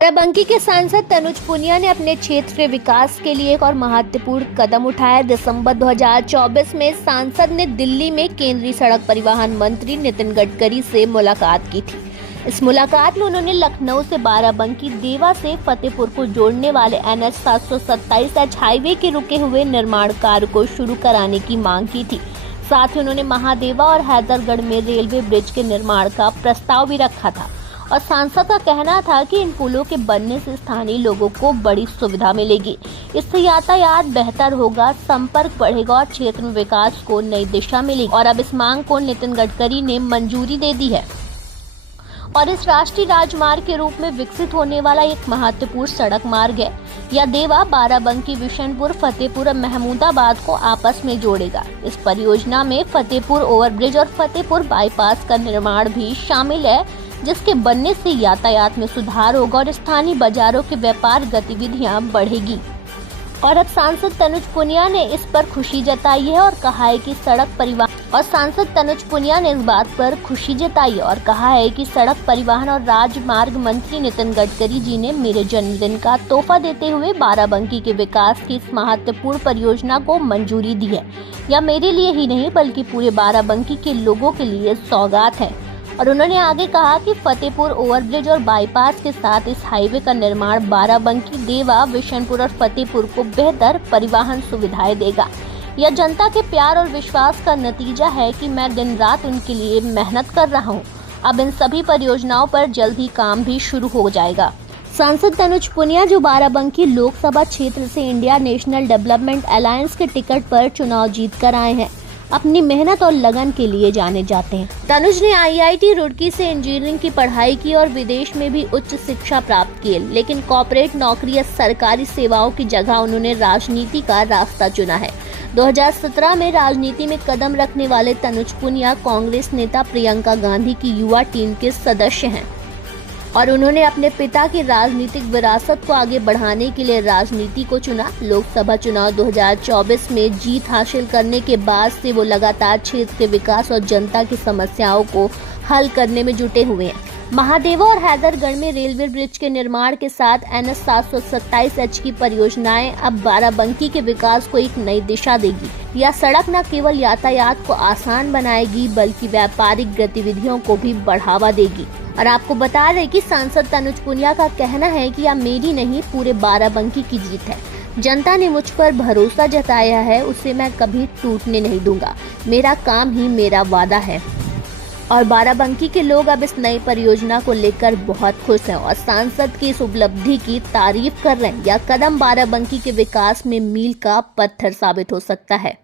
बाराबंकी के सांसद तनुज पुनिया ने अपने क्षेत्र के विकास के लिए एक और महत्वपूर्ण कदम उठाया। दिसंबर 2024 में सांसद ने दिल्ली में केंद्रीय सड़क परिवहन मंत्री नितिन गडकरी से मुलाकात की थी। इस मुलाकात में उन्होंने लखनऊ से बाराबंकी देवा से फतेहपुर को जोड़ने वाले NH 727H हाईवे के रुके हुए निर्माण कार्य को शुरू कराने की मांग की थी। साथ ही उन्होंने महादेवा और हैदरगढ़ में रेलवे ब्रिज के निर्माण का प्रस्ताव भी रखा था और सांसद का कहना था कि इन पुलों के बनने से स्थानीय लोगों को बड़ी सुविधा मिलेगी। इससे यातायात बेहतर होगा, संपर्क बढ़ेगा और क्षेत्र में विकास को नई दिशा मिलेगी। और अब इस मांग को नितिन गडकरी ने मंजूरी दे दी है और इस राष्ट्रीय राजमार्ग के रूप में विकसित होने वाला एक महत्वपूर्ण सड़क मार्ग है। यह देवा, बाराबंकी, बिशनपुर, फतेहपुर और महमूदाबाद को आपस में जोड़ेगा। इस परियोजना में फतेहपुर ओवरब्रिज और फतेहपुर बाईपास का निर्माण भी शामिल है, जिसके बनने से यातायात में सुधार होगा और स्थानीय बाजारों के व्यापार गतिविधियां बढ़ेगी। और अब सांसद तनुज पुनिया ने इस पर खुशी जताई है और कहा है कि सड़क परिवहन और राजमार्ग मंत्री नितिन गडकरी जी ने मेरे जन्मदिन का तोहफा देते हुए बाराबंकी के विकास की इस महत्वपूर्ण परियोजना को मंजूरी दी है। यह मेरे लिए ही नहीं बल्कि पूरे बाराबंकी के लोगों के लिए सौगात है। और उन्होंने आगे कहा कि फतेहपुर ओवरब्रिज और बाईपास के साथ इस हाईवे का निर्माण बाराबंकी, देवा, बिशनपुर और फतेहपुर को बेहतर परिवहन सुविधाएं देगा। यह जनता के प्यार और विश्वास का नतीजा है कि मैं दिन रात उनके लिए मेहनत कर रहा हूं। अब इन सभी परियोजनाओं पर जल्द ही काम भी शुरू हो जाएगा। सांसद तनुज पुनिया, जो बाराबंकी लोकसभा क्षेत्र से इंडिया नेशनल डेवलपमेंट अलायंस के टिकट पर चुनाव जीत कर आए हैं, अपनी मेहनत और लगन के लिए जाने जाते हैं। तनुज ने IIT रुड़की से इंजीनियरिंग की पढ़ाई की और विदेश में भी उच्च शिक्षा प्राप्त की, लेकिन कॉर्पोरेट नौकरी या सरकारी सेवाओं की जगह उन्होंने राजनीति का रास्ता चुना है। 2017 में राजनीति में कदम रखने वाले तनुज पुनिया कांग्रेस नेता प्रियंका गांधी की युवा टीम के सदस्य हैं और उन्होंने अपने पिता की राजनीतिक विरासत को आगे बढ़ाने के लिए राजनीति को चुना। लोकसभा चुनाव 2024 में जीत हासिल करने के बाद से वो लगातार क्षेत्र के विकास और जनता की समस्याओं को हल करने में जुटे हुए हैं। महादेवा और हैदरगढ़ में रेलवे ब्रिज के निर्माण के साथ NH 727H की परियोजनाएं अब बाराबंकी के विकास को एक नई दिशा देगी। यह सड़क न केवल यातायात को आसान बनाएगी बल्कि व्यापारिक गतिविधियों को भी बढ़ावा देगी। और आपको बता रहे कि सांसद तनुज पुनिया का कहना है कि यह मेरी नहीं, पूरे बाराबंकी की जीत है। जनता ने मुझ पर भरोसा जताया है, उसे मैं कभी टूटने नहीं दूंगा। मेरा काम ही मेरा वादा है। और बाराबंकी के लोग अब इस नई परियोजना को लेकर बहुत खुश हैं और सांसद की इस उपलब्धि की तारीफ कर रहे हैं। यह कदम बाराबंकी के विकास में मील का पत्थर साबित हो सकता है।